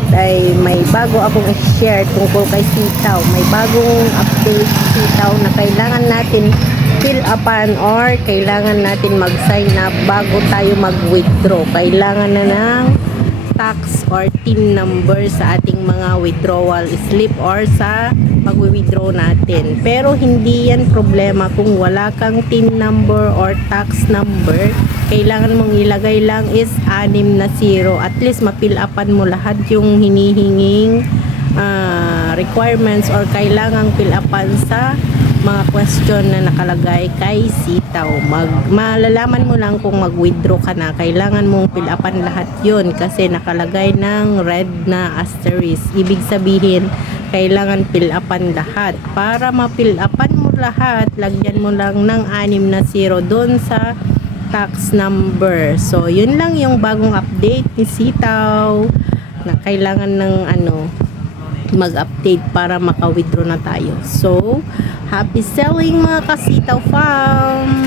lahat ay may bago akong i-share tungkol kay sitaw. May bagong update sitaw na kailangan natin fill upan or kailangan natin mag-sign up bago tayo mag-withdraw. Kailangan na ng tax or TIN number sa ating mga withdrawal slip or sa pag-withdraw natin. Pero hindi yan problema kung wala kang TIN number or tax number. Kailangan mong ilagay lang is 6 na 0. At least ma-fill upan mo lahat yung hinihinging requirements or kailangang fill upan sa mga question na nakalagay kay sitaw. Malalaman mo lang kung mag-withdraw ka na, kailangan mong fill upan lahat yun kasi nakalagay ng red na asterisk. Ibig sabihin kailangan fill upan lahat. Para ma-fill upan mo lahat, lagyan mo lang ng 6 na 0 doon sa tax number. So yun lang yung bagong update ni sitaw na kailangan ng mag-update para maka-withdraw na tayo. So happy selling mga kasitaw fam!